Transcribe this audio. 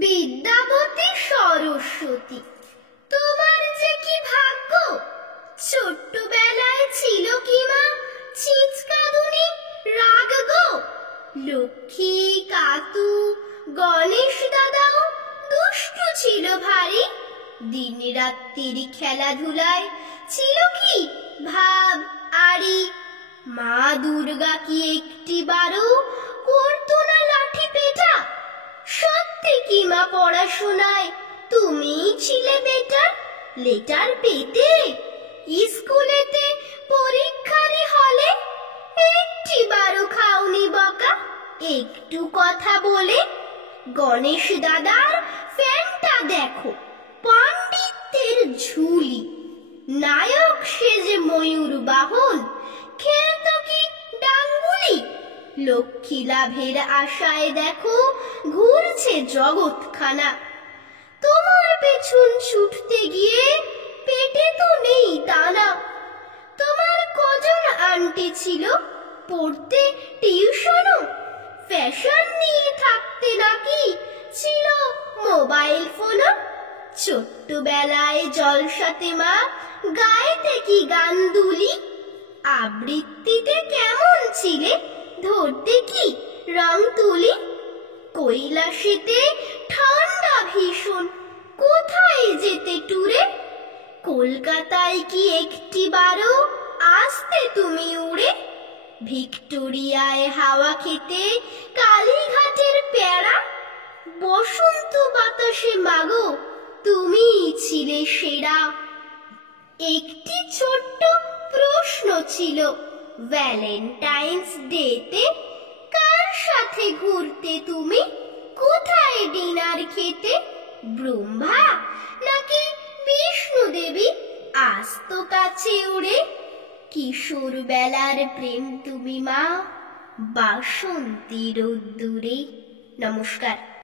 বিদ্যাবতী সরস্বতী, তোমার যে কি ভাগ্য! ছোট্টবেলায় ছিল কি মা ছিচকাদুনি রাগ গো। লক্ষ্মী, কাতু, গণেশ দাদাও দুষ্ট ছিল ভারী। দিন রাত্রির খেলাধুলায় ছিল কি ভাব আড়ি। মা দুর্গা কি একটিবারও করতো না লাঠি পেটা? সত্যি কি মা পড়াশোনায় তুমিই ছিলে বেটা? লেটার পেতে স্কুলেতে পরীক্ষারি হলে একটিবারও খাওনি বকা? একটু কথা বলে গণেশ দাদার ফ্যানটা দেখো, পাণ্ডিত্যের ঝুলি। নায়ক সেজে ময়ূর বাহন খেলত কি ডাঙ্গুলি। লক্ষ্মী লাভের আশায় দেখো ঘুরছে জগৎখানা। তোমার পেছন ছুটতে গিয়ে পেটে তো নেই দানা। তোমার কজন আন্টি ছিল, পড়তে টিউশনও? ফ্যাশন নিয়ে থাকতে নাকি ছিল মোবাইল ফোনও? ছোট্টবেলায় জলসাতে মা গাইতে কি গান দুলি? আবৃত্তিতে কেমন ছিলে, ধরতে কি রং তুলি? কৈলাসেতে ঠান্ডা ভীষণ, কোথায় যেতে টুরে? কলকাতায় কি একটিবারও আসতে তুমি উড়ে? ভিক্টোরিয়ায় হাওয়া খেতে কালীঘাটের প্যারা। বসন্ত বাতাসে মাগো তুমি ছিলে সেরা। একটি ছোট্ট প্রশ্ন ছিল ভ্যালেন্টাইন্স ডেতে, কার সাথে ঘুরতে তুমি, কোথায় ডিনার খেতে? ব্রহ্মা নাকি বিষ্ণু দেবী আসতো কাছে উড়ে? কিশোর বেলার প্রেম তুমি মা বাসন্তী রোদ্দুরে। নমস্কার।